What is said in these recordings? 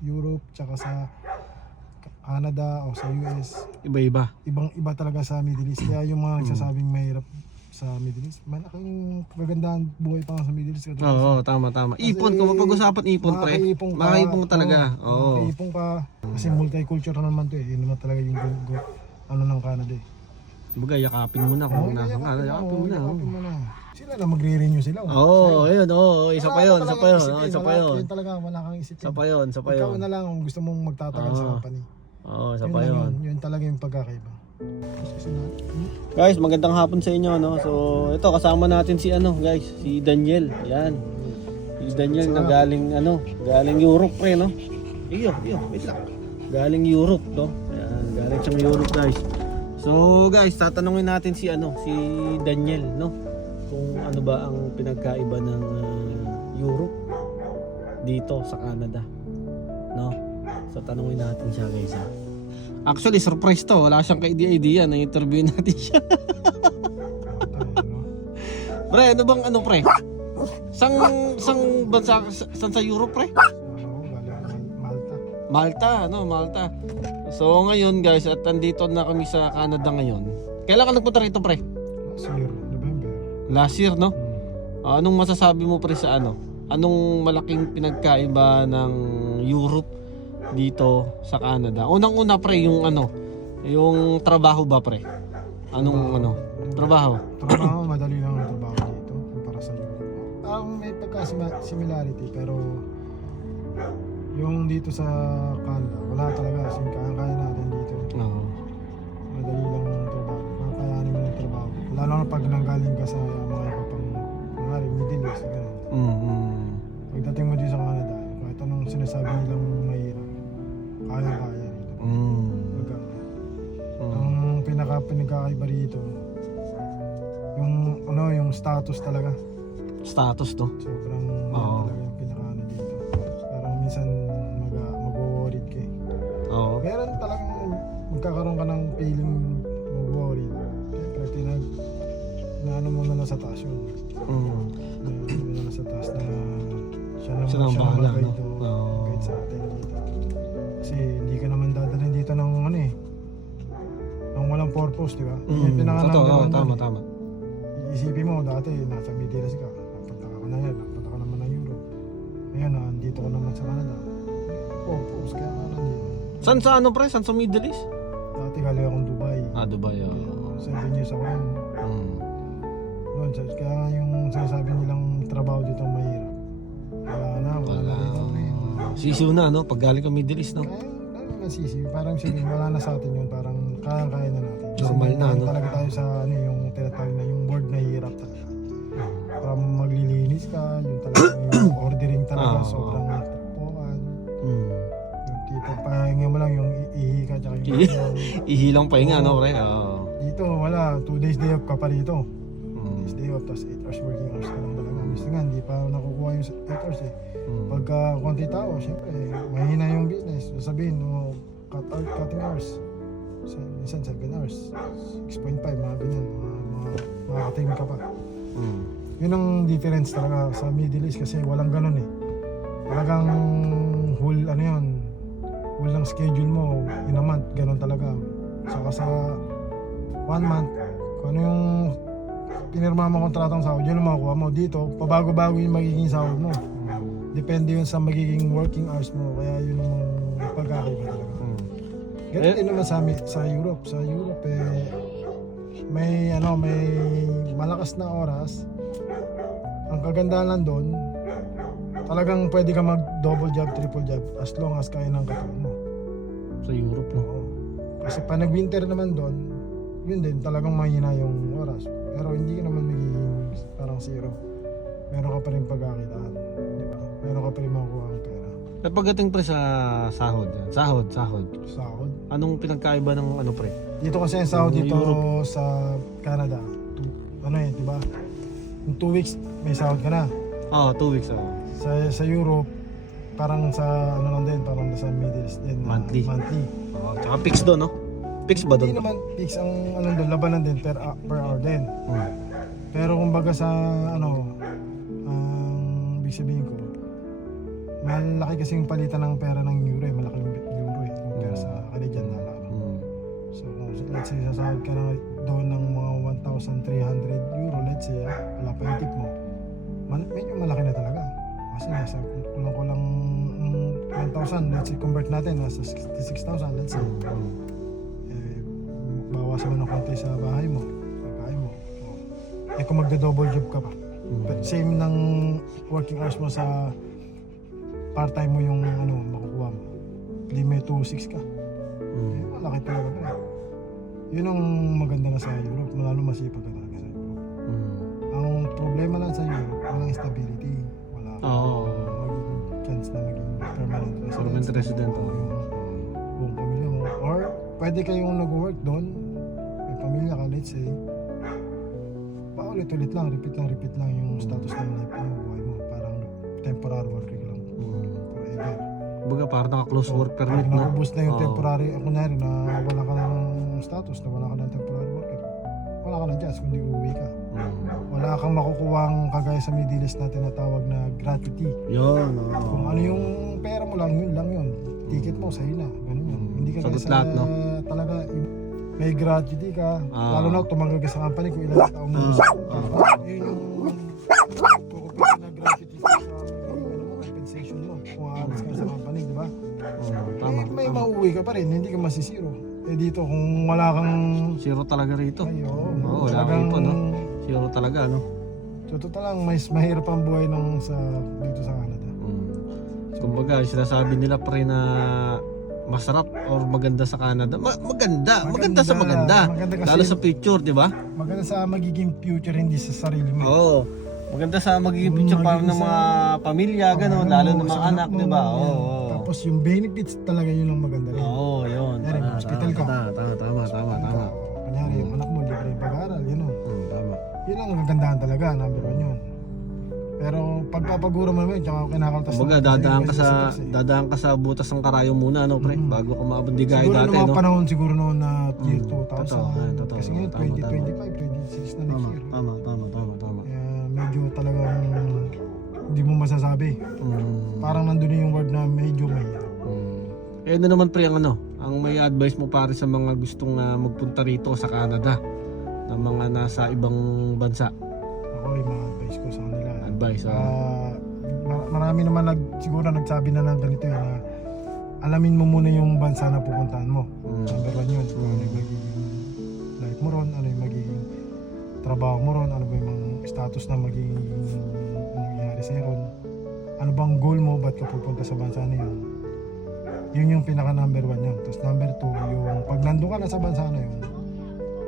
Europe tsaka sa Canada o sa US. Iba-iba. Ibang-iba talaga sa Middle East. Kaya yung mga nagsasabing mahirap sa Middle East, malaking kagandahan buhay pa nga sa Middle East. Oo, tama. Ipon, kung mapag-usapan ipon, pre. Makaipon ka talaga. Oo. Makaipon ka. Kasi multicultural naman to eh. Yun naman talaga yung ano ng Canada eh. Baga, yakapin mo na kung nasa ka. Yakapin mo na. Yakapin mo na. Sila na magre-renew sila. Oo, ayun. Oo, isa pa yun. Yun talaga, wala kang isipin. Isa pa yun. Ikaw na lang kung gusto mong magtatagal sa company. Oo, isa pa yun. Yun talaga yung pagkakaiba. Guys, magandang hapon sa inyo, no. So, ito kasama natin si guys, si Daniel. Yan. Si Daniel na galing Europe pre, no. Iyo, wait lang. Galing Europe, no. Yan, galing siyang Europe, guys. So, guys, tatanungin natin si Daniel, no. Kung ano ba ang pinagkaiba ng Europe dito sa Canada, no. So, tanungin natin siya, guys. Actually, surprise to. Wala siyang ka-idea na interview natin siya. Pre, ano bang pre? Sang bansa sa Europe, pre? Malta. Malta. So ngayon, guys, at andito na kami sa Canada ngayon. Kailan ka nagpunta rito, pre? November. Last year, no? Anong masasabi mo, pre, sa Anong malaking pinagkaiba ng Europe dito sa Canada? Unang-una, pre, yung yung trabaho ba, pre? Anong trabaho? Trabaho, madali lang ang trabaho dito kumpara sa Europe. May pagka-similarity pero yung dito sa Canada, wala talaga kasi kaya natin dito. Oo. Madali lang ang trabaho. Kakayanin mo ng trabaho. Lalo na pag nanggaling ka sa mga iba pang Middle East, gano'n. Pagdating mo dito sa Canada, kahit anong sinasabi nilang mahirap, kaya dito. Ang pinagkaiba rito, yung status talaga. Status, no? Sobrang talaga yung pinaka dito. Parang minsan mag-worried ka eh. Oo. Meron talagang magkakaroon ka ng feeling mag-worried. Siyempre, ano mo na sa taas yun. Ano mo na sa taas na siya naman bahala, no? dito. Guide sa atin dito. Kasi hindi ka naman dadalhin dito ng ng walang purpose, di ba? Totoo, tama. Iisipin mo, dati nasa Middle East ka. Napunta ka naman ng Europe. Ngayon, nandito ka naman sa Canada. Purpose, kaya ka nandito. San sa pre? San sa Middle East? Dati galing akong Dubai. Dubai, 7 years ako yun. Doon, kaya nga yung sinasabi nilang trabaho dito mahirap. Wala na dito. Sisiw na, no? Pag galing ka Middle East, no? Kaya nasisiw. Parang sige, wala na sa atin yun. Parang kaya na natin. Normal na, no? Talaga tayo sa yung tinatawag na yung word na hirap talaga. Para maglilinis ka, yung talaga yung ordering talaga, sobrang takpuan. Yung tipo, pahinga mo lang yung ihi ka, tsaka yung Ihilang pahinga, no, pre? Dito, wala. 2 days day off ka pa rito. 2 days day off, tapos 8 hours working hours ka lang talaga. Minsan nga, hindi pa nakukuha yung 8 hours eh. Pagka konti tao, syempre, mahina yung business. Sabihin, cutting hours. Minsan 7 hours, 6.5, mga ganyan, mga ka-time ka pa. Yun ang difference talaga sa Middle East kasi walang ganun eh. Talagang whole ng schedule mo in a month, ganun talaga. Saka sa 1 month, kung ano yung pinirma mo kontratang sahod, yun ang makukuha mo. Dito, pabago-bago yung magiging sahod mo. Depende yun sa magiging working hours mo, kaya yun ang pagkakaiba talaga. Ganun din naman sa Europe. Sa Europe may malakas na oras. Ang kagandahan lang doon, talagang pwede ka mag double job, triple job as long as kaya ng katawan mo. Sa Europe, no? Kasi pag nag-winter naman doon, yun din talagang mahina yung oras. Pero hindi ka naman magiging parang zero. Meron ka pa rin pagkakitaan, di ba? Meron ka pa rin makukuha ang pera. At pagdating pre sa sahod. Sahod. Anong pinagkaiba ng pre? Dito kasi ang sahod dito Europe. Sa Canada. Di ba? Yung 2 weeks may sahod ka na. 2 weeks ako. Sa Europe, parang sa lang din, parang sa Middle East din. Monthly. Tsaka fix doon, no? Fix ba doon? Hindi naman fix ang doon, labanan din per hour din. Pero kumbaga sa ang ibig sabihin ko, malaki kasing palitan ng pera ng euro eh. Malaki yung euro eh. Compare sa Canadian dollar. So let's say sasahod ka na doon ng mga 1,300 euro, let's say wala pa yung tip mo. Medyo malaki na talaga. Kasi nasa kulang-kulang 1,000, let's say convert natin nasa 66,000, let's say. Bawas mo ng konti sa bahay mo, pagkain mo. Kung magda-double job ka pa. But same ng working hours mo sa part-time mo yung makukuha mo. Hindi may 2-6 ka. Malaki talaga pa. Yun ang maganda na sa Europe, lalo masipag ka talaga sa Europe. Ang problema lang sa Europe, walang stability. Wala magiging chance na maging permanent resident. Buong pamilya mo. Or pwede kayong nag-work doon, may pamilya ka, let's say, paulit-ulit lang, repeat lang yung status ng life mo, buhay mo. Parang temporary worker lang. Forever. Baga parang naka-close work permit, no? Nakubos na yung temporary, kunyari na wala ka ng status, na wala ka ng temporary worker. Wala ka ng chance kundi uuwi ka. Wala kang makukuha kagaya sa Middle East na tinatawag na gratuity. Yun, Kung ano yung pera mo lang yun. Ticket mo, sa'yo na. Ganun yun. Hindi ka Sagot sa lahat, no? talaga may gratuity ka. Lalo na tumagal ka sa company kung ilang taong mo gusto. Yun yung kukupitin na gratuity sa compensation mo. Kung aalis ka sa company, di ba? May mauwi ka pa rin, hindi ka masisiro. Dito kung wala kang zero talaga rito. Oo, wala kang ipon, no? Zero talaga, no? So totoo lang, mas mahirap ang buhay dito sa Canada. Kumbaga, sinasabi nila pre na masarap or maganda sa Canada. Maganda sa maganda. Lalo sa picture, di ba? Maganda sa magiging future, hindi sa sarili mo. Oo. Maganda sa magiging picture para ng mga pamilya, gano'n, lalo ng mga anak, di ba? Oo. Tapos yung benefits talaga yun ang maganda rin. Oo, yun. Kunyari, hospital ka. Tama. Kunyari, yung anak mo, libre yung pag-aaral, yun o. Tama. Yun ang kagandahan talaga, number one yun. Pero pagpapagura mo naman, tsaka kinakaltas Kumbaga, dadaan ka sa butas ng karayong muna, no, pre? Bago ka maabundigay siguro dati, noong no? panahon siguro noon na year 2000. Totoo. Kasi ngayon, Tama. 2025, 2026 na next year. Tama. Kaya medyo talagang hindi mo masasabi. Parang nandun yung word na medyo mahirap. Eh ano naman pre ang may advice mo pare sa mga gustong magpunta rito sa Canada na mga nasa ibang bansa? Ako yung mga advice ko sa kanila. Advice, marami naman siguro nagsabi na ng ganito yun na alamin mo muna yung bansa na pupuntahan mo. Number one yun. Kung ano yung magiging life mo ron, ano yung magiging trabaho mo ron, ano ba yung status na magiging nangyayari sa'yo ron, ano bang goal mo, ba't ka pupunta sa bansa na yun. Yun yung pinaka number one yun. Tapos number two, yung pag nandun ka na sa bansa na yun,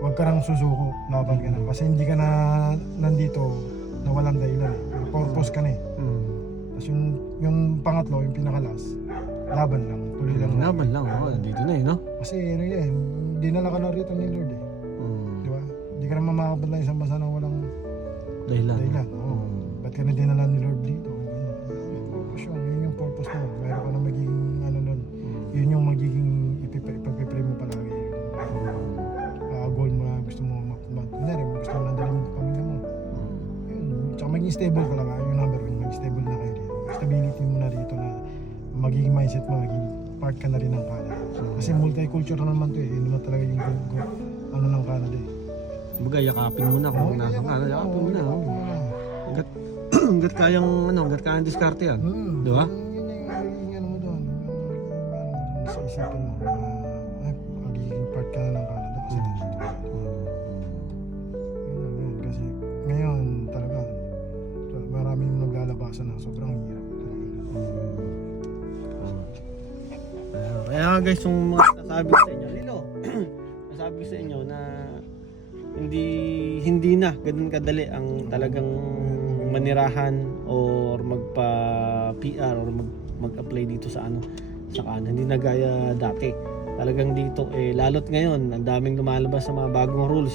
huwag ka nang susuko, laban ka na. Kasi hindi ka na nandito na walang dahilan. May purpose ka na eh. Tapos yung pangatlo, yung pinakalas, laban lang, tuloy lang. Laban lang, dito na no? Kasi ano yan, dinala ka na rito ni Lord eh. Di ba? Hindi ka naman makakapunta sa bansa na walang dahilan. Ba't ka na dinala ni Lord dito? Purpose yun yung purpose mo. Mayroon ka na magiging ano nun. Yun yung magiging ipagpipray mo palagi. Goal mo na gusto mo kunyari, gusto mo nandalin yung pamilya mo. Yun. Tsaka maging stable ka lang. Yung number one, maging stable na kayo dito. Stability mo na rito na magiging mindset mo, magiging part ka na rin ng Canada. Kasi multicultural naman to eh. Yun naman talaga yung ano ng Canada eh. Kumbaga, yakapin mo na kung nasa Canada. Yakapin mo na. Hanggat kayang diskarte yan. Di ba? Yun yung magiging ano mo doon. Sa isipan mo na magiging part ka na ng Canada kasi dito. Yun. Kasi ngayon talaga maraming naglalabasan na sobrang hirap. Kaya guys, yung mga nasabi ko sa inyo, nasabi ko sa inyo na hindi na ganun kadali ang talagang manirahan or magpa-PR or mag-apply dito sa Canada. Hindi na gaya dati. Talagang dito lalo't ngayon ang daming lumalabas sa mga bagong rules,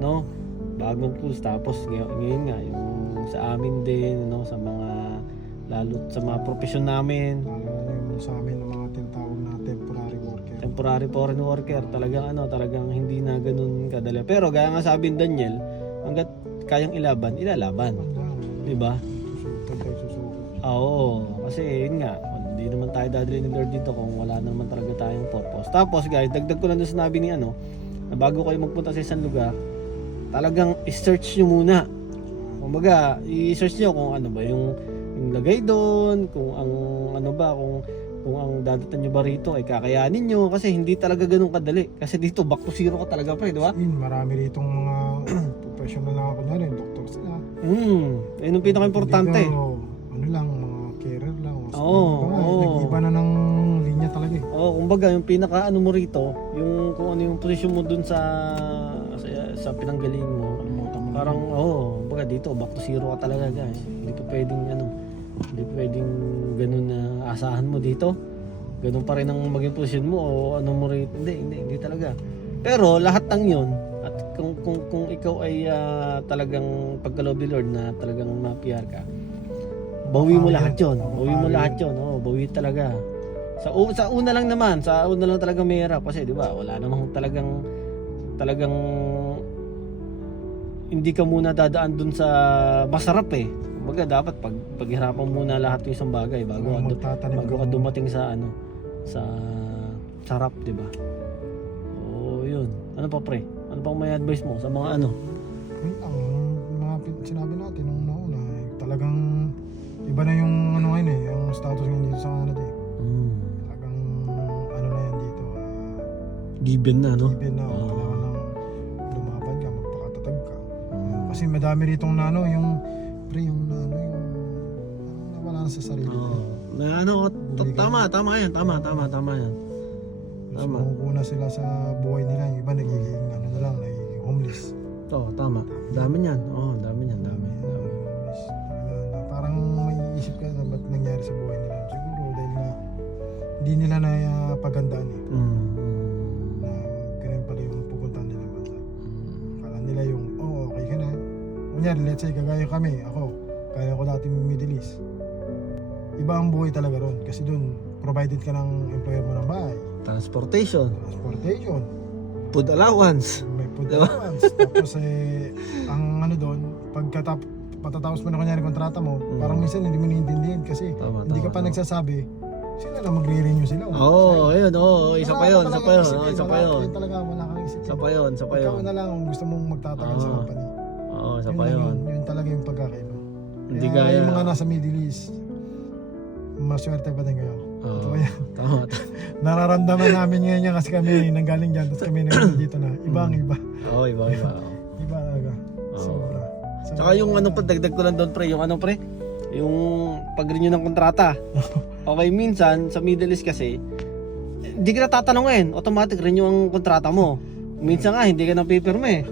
no? Bagong rules, tapos ngayon nga yung sa amin din, no, sa mga lalo't sa mga profesyon namin, Yung sa amin ng mga tinatawag na temporary foreign worker, talagang hindi na ganun kadali. Pero gaya nga sabi ni Daniel, hangga't kayang ilalaban, di ba? Oo, Kasi yun nga, hindi naman tayo dadali ni Lord dito kung wala naman talaga tayong purpose. Tapos guys, dagdag ko lang doon sinabi ni ano, na bago kayo magpunta sa isang lugar, talagang i-search nyo muna. Kumbaga, i-search nyo kung ano ba yung lagay doon, kung ang ano ba, kung ang dadatan nyo ba rito ay kakayanin nyo. Kasi hindi talaga ganun kadali. Kasi dito, back to zero ka talaga pre, di ba? Marami ritong mga professional na ako na rin, doktor sila. Ayun ang pinaka-importante. Dito, ano lang, mga carer lang. Oo. Nag-iba na ng linya talaga eh. Oo, kumbaga yung pinaka ano mo rito, yung kung ano yung posisyon mo dun sa pinanggaling mo. Parang kumbaga dito back to zero ka talaga, guys. Hindi pa pwedeng hindi pa pwedeng ganun na asahan mo dito. Ganun pa rin ang maging posisyon mo o ano mo rito. Hindi talaga. Pero lahat ng 'yon at kung ikaw ay talagang pagka-lobby Lord na talagang ma-PR ka, bawi mo lahat 'yon. Bawi mo lahat 'yon. Bawi talaga. Sa una lang talaga may hirap kasi 'di ba? Wala namang talagang hindi ka muna dadaan dun sa masarap eh. Kumbaga dapat paghirapan muna lahat ng isang bagay bago ka dumating sa sa sarap, 'di ba? Yun. Ano pa pre? Ano pang may advice mo sa mga ano? Ang mga sinabi natin nung nauna, talagang iba na yung ngayon eh, yung status ngayon dito sa Canada eh. Talagang na yan dito. Given na, no? Given na, kailangan lang lumaban ka, magpakatatag ka. Kasi madami ritong yung nawala na sa sarili. Tama yan. Tama. Mukuna sila sa buhay nila, yung iba nagiging nagiging homeless. Tama. Dami niyan. Dami. Homeless. Parang may isip ka na ba't nangyari sa buhay nila. Siguro dahil na hindi nila na pagandaan eh. Na ganun pala yung pupuntahan nila bansa. Kala nila yung, okay ka na. Kunyari, let's say, kagaya kaya ko dati Middle East. Iba ang buhay talaga ron. Kasi dun, provided ka ng employer mo ng bahay. Transportation. Food allowance. May food allowance. Tapos ang doon, patatapos mo na kunyari kontrata mo, parang minsan hindi mo naiintindihan kasi hindi ka pa nagsasabi, sila na magre-renew sila. Ayun, isa pa yun. Talaga wala kang isip. Isa pa yun. Ikaw na lang kung gusto mong magtatagal sa company. Isa pa yun. Yun talaga yung pagkakaiba. Hindi Kaya gaya. yung mga nasa Middle East, maswerte pa din kayo. Tama. Nararamdaman namin ngayon yan kasi kami nanggaling dyan, tapos kami dito na. Iba ang iba. Iba. Iba talaga. Sobra. Tsaka yung dagdag ko lang doon pre, yung pag-renew ng kontrata. Okay, minsan sa Middle East kasi hindi ka na tatanungin, automatic renew ang kontrata mo. Minsan nga hindi ka na pipirme.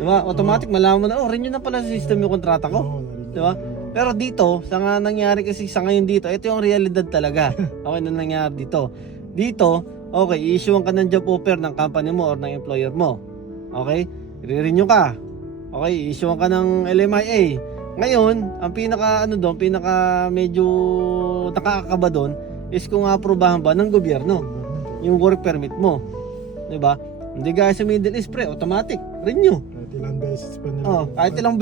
'Di ba? Automatic malaman mo na, renew na pala sa system yung kontrata ko. 'Di ba? Pero dito, sa nga nangyari kasi sa ngayon dito, ito yung realidad talaga. Okay na nangyari dito. Dito, okay, i-issuean ka ng job offer ng company mo or ng employer mo. Okay? I-renew ka. Okay, i-issuean ka ng LMIA. Ngayon, ang pinaka medyo nakakakaba doon is kung aprobahan ba ng gobyerno yung work permit mo. 'Di ba? Hindi gaya sa Middle East pre, automatic renew. Kahit ilang beses pa nila. Kahit ilang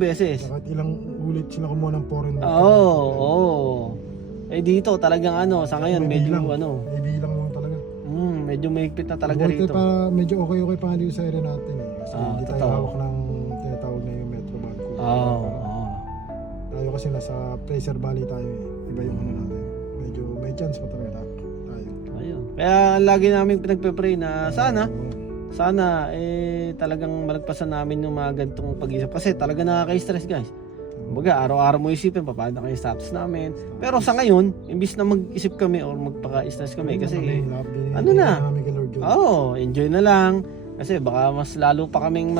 beses. Kahit ilang ulit sila kumuha ng foreign worker. Dito talagang sa ngayon medyo May bilang mo talaga. Medyo mahigpit na talaga Buti rito. Medyo okay pa nga dito sa area natin eh. Kasi hindi tayo totoo. hawak ng tinatawag na yung Metro Banco. Tayo kasi nasa Fraser Valley tayo eh. Iba yung natin. Medyo may chance pa talaga tayo. Ayun. Kaya lagi namin pinagpe-pray na sana talagang malagpasan namin yung mga ganitong pag-isip kasi talaga nakaka-stress guys. Kumbaga araw-araw mo isipin paano na yung status namin. Pero sa ngayon, imbis na mag-isip kami or magpaka-stress kami kasi enjoy na lang. Kasi baka mas lalo pa kaming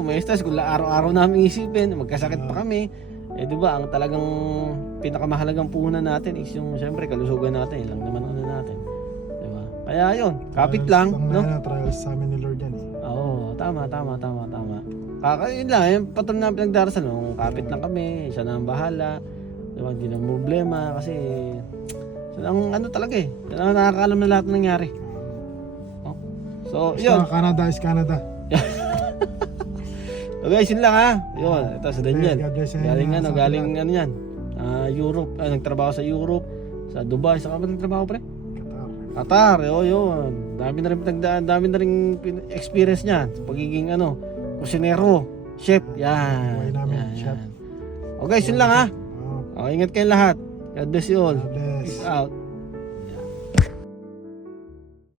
may stress kung araw-araw namin isipin, magkasakit pa kami. Di ba, ang talagang pinakamahalagang puhunan natin is yung syempre kalusugan natin, lang naman natin. Di ba? Kaya yun, kapit lang, no? Trials sa amin ni Lord yan eh. Tama. Yun lang, patuloy na pinagdarasal, kapit lang kami, siya na ang bahala. Di ba, hindi na problema kasi siya ang talaga eh. Siya na nakakaalam na lahat ng nangyari. So, yun. Canada is Canada. So guys, yun lang ha. Yun, ito si Daniel. God bless you. Galing yan. Europe, nagtrabaho sa Europe, sa Dubai, sa ba nagtrabaho pre? Qatar. Qatar, yun. Dami na rin experience niyan sa pagiging kusinero, chef. Buhay Yan. namin, Yan, chef. yan. Okay, yun lang ha. Oh, Okay, ingat kayong lahat. God bless you all. God bless. Peace out.